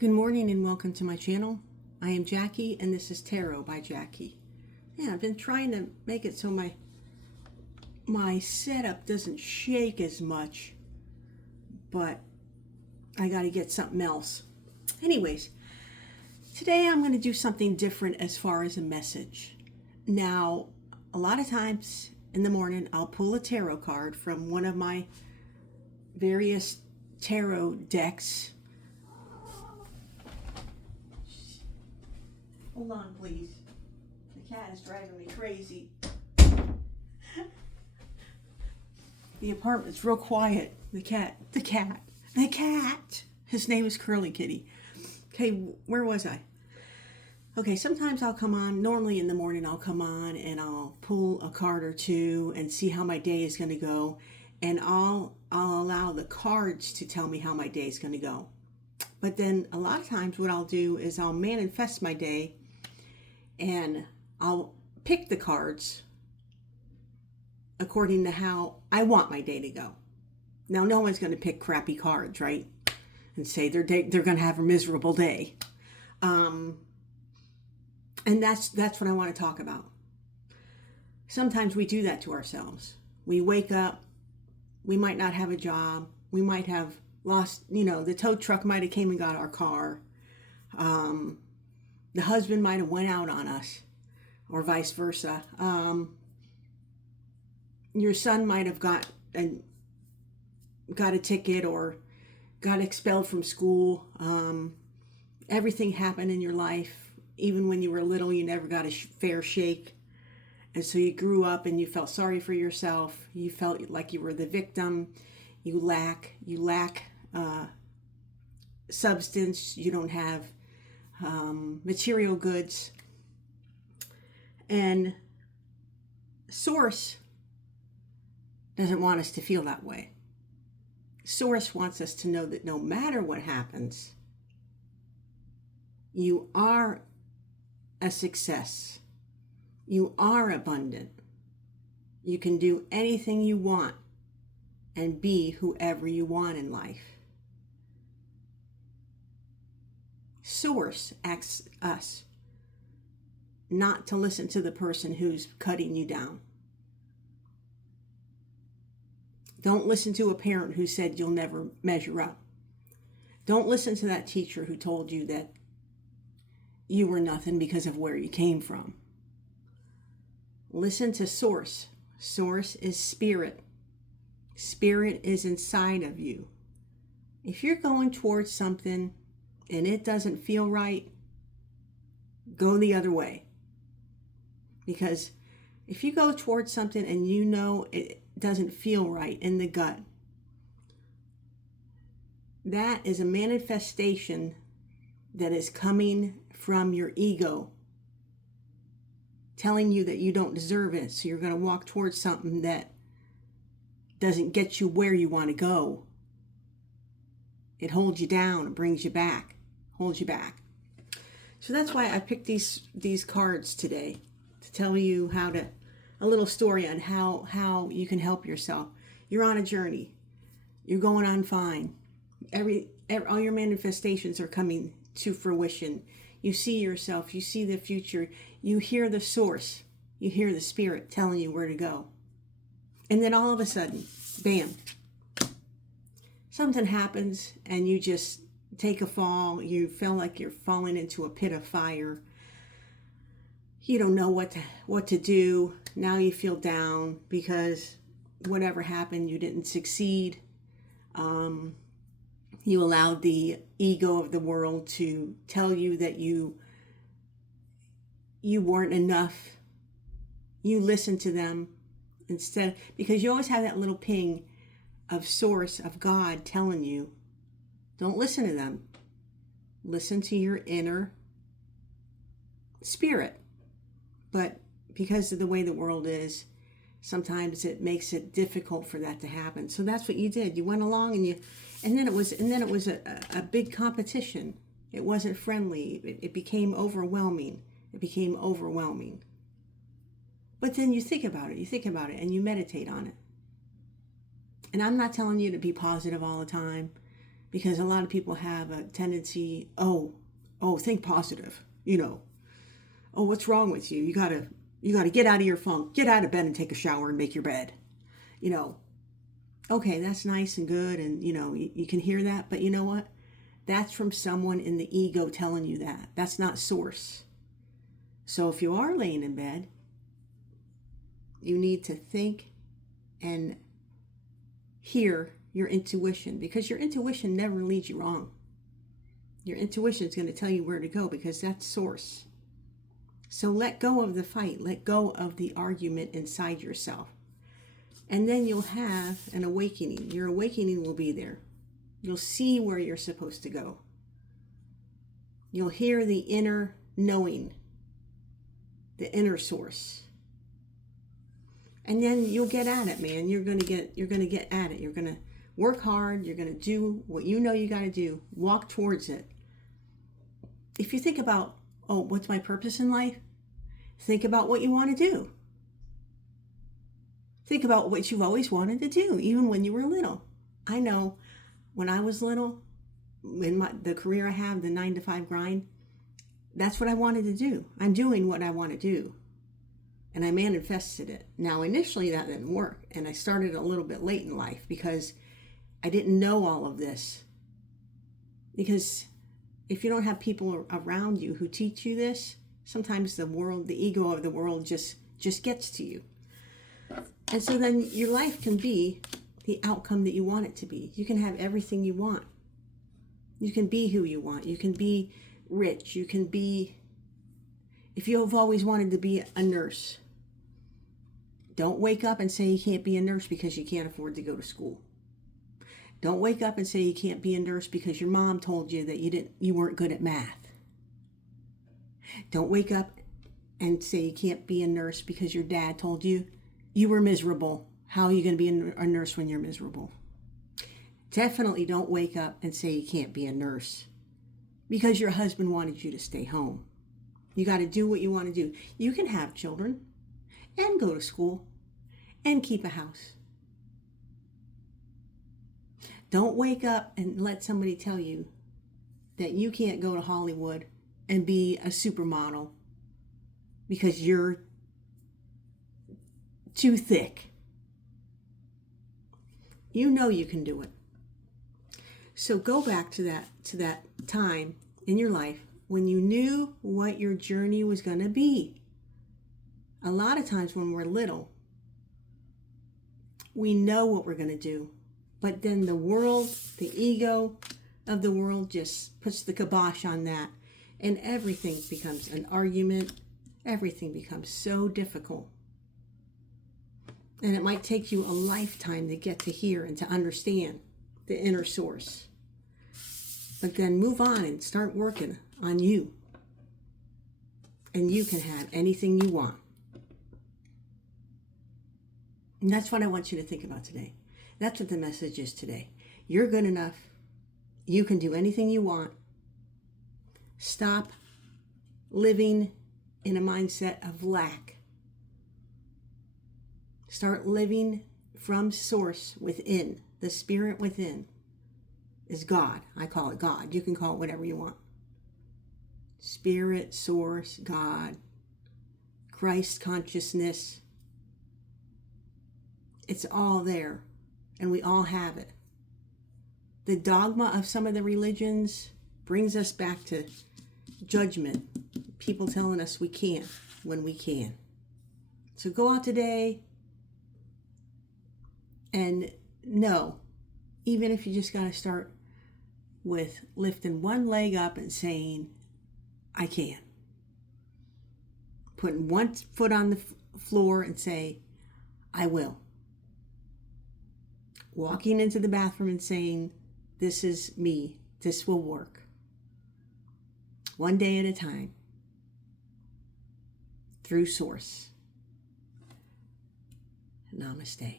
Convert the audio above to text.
Good morning and welcome to my channel. I am Jackie and this is Tarot by Jackie. Yeah, I've been trying to make it so my setup doesn't shake as much, but I got to get something else. Anyways, today I'm going to do something different as far as a message. Now, a lot of times in the morning I'll pull a tarot card from one of my various tarot decks. Hold on, please. The cat is driving me crazy. The apartment's real quiet. The cat. His name is Curly Kitty. Okay, where was I? Okay, sometimes I'll come on, normally in the morning I'll come on and I'll pull a card or two and see how my day is going to go. And I'll allow the cards to tell me how my day is going to go. But then a lot of times what I'll do is I'll manifest my day and I'll pick the cards according to how I want my day to go. Now, no one's going to pick crappy cards, right? And say they're going to have a miserable day. And that's what I want to talk about. Sometimes we do that to ourselves. We wake up, we might not have a job, we might have lost, the tow truck might have came and got our car. The husband might have went out on us, or vice versa. Your son might have got a ticket or got expelled from school. Everything happened in your life. Even when you were little, you never got a fair shake. And so you grew up and you felt sorry for yourself. You felt like you were the victim. You lack substance. You don't have material goods. And Source doesn't want us to feel that way. Source wants us to know that no matter what happens, you are a success. You are abundant. You can do anything you want and be whoever you want in life. Source asks us not to listen to the person who's cutting you down. Don't listen to a parent who said you'll never measure up. Don't listen to that teacher who told you that you were nothing because of where you came from. Listen to Source. Source is spirit. Spirit is inside of you. If you're going towards something and it doesn't feel right, go the other way. Because if you go towards something and you know it doesn't feel right in the gut, that is a manifestation that is coming from your ego, telling you that you don't deserve it. So you're going to walk towards something that doesn't get you where you want to go. It holds you down, it brings you back, holds you back. So that's why I picked these cards today to tell you a little story on how you can help yourself. You're on a journey. You're going on fine. All your manifestations are coming to fruition. You see yourself, you see the future, you hear the source, you hear the spirit telling you where to go. And then all of a sudden, bam, something happens and you just take a fall. You feel like you're falling into a pit of fire. You don't know what to do. Now you feel down because whatever happened, you didn't succeed. You allowed the ego of the world to tell you that you weren't enough. You listen to them instead, because you always have that little ping of Source, of God telling you, don't listen to them. Listen to your inner spirit. But because of the way the world is, sometimes it makes it difficult for that to happen. So that's what you did. You went along and then it was a big competition. It wasn't friendly. It became overwhelming. But then you think about it and you meditate on it. And I'm not telling you to be positive all the time. Because a lot of people have a tendency, oh, think positive, Oh, what's wrong with you? You gotta get out of your funk, get out of bed and take a shower and make your bed. You know, okay, that's nice and good, and you can hear that, but you know what? That's from someone in the ego telling you that. That's not source. So if you are laying in bed, you need to think and hear your intuition, because your intuition never leads you wrong. Your intuition is going to tell you where to go, because that's source. So let go of the fight, let go of the argument inside yourself. And then you'll have an awakening. Your awakening will be there. You'll see where you're supposed to go. You'll hear the inner knowing, the inner source. And then you'll get at it, man. You're gonna get at it. You're gonna work hard. You're gonna do what you know you gotta do. Walk towards it. If you think about, oh, what's my purpose in life? Think about what you want to do. Think about what you've always wanted to do, even when you were little. I know when I was little, in the career I have, the 9-to-5 grind, that's what I wanted to do. I'm doing what I want to do. And I manifested it. Now, initially that didn't work. And I started a little bit late in life because I didn't know all of this. Because if you don't have people around you who teach you this, sometimes the ego of the world just gets to you. And so then your life can be the outcome that you want it to be. You can have everything you want. You can be who you want. You can be rich. You can be, if you have always wanted to be a nurse, don't wake up and say you can't be a nurse because you can't afford to go to school. Don't wake up and say you can't be a nurse because your mom told you that you weren't good at math. Don't wake up and say you can't be a nurse because your dad told you you were miserable. How are you going to be a nurse when you're miserable? Definitely don't wake up and say you can't be a nurse because your husband wanted you to stay home. You got to do what you want to do. You can have children and go to school and keep a house. Don't wake up and let somebody tell you that you can't go to Hollywood and be a supermodel because you're too thick. You know you can do it. So go back to that time in your life when you knew what your journey was going to be. A lot of times when we're little, we know what we're going to do. But then the world, the ego of the world just puts the kibosh on that. And everything becomes an argument. Everything becomes so difficult. And it might take you a lifetime to get to hear and to understand the inner source. But then move on and start working on you. And you can have anything you want. And that's what I want you to think about today. That's what the message is today. You're good enough. You can do anything you want. Stop living in a mindset of lack. Start living from source within. The spirit within is God. I call it God. You can call it whatever you want. Spirit, source, God, Christ consciousness. It's all there. And we all have it. The dogma of some of the religions brings us back to judgment. People telling us we can't when we can. So go out today and know, even if you just got to start with lifting one leg up and saying, I can. Putting one foot on the floor and say, I will. Walking into the bathroom and saying, this is me, this will work. One day at a time. Through source. Namaste.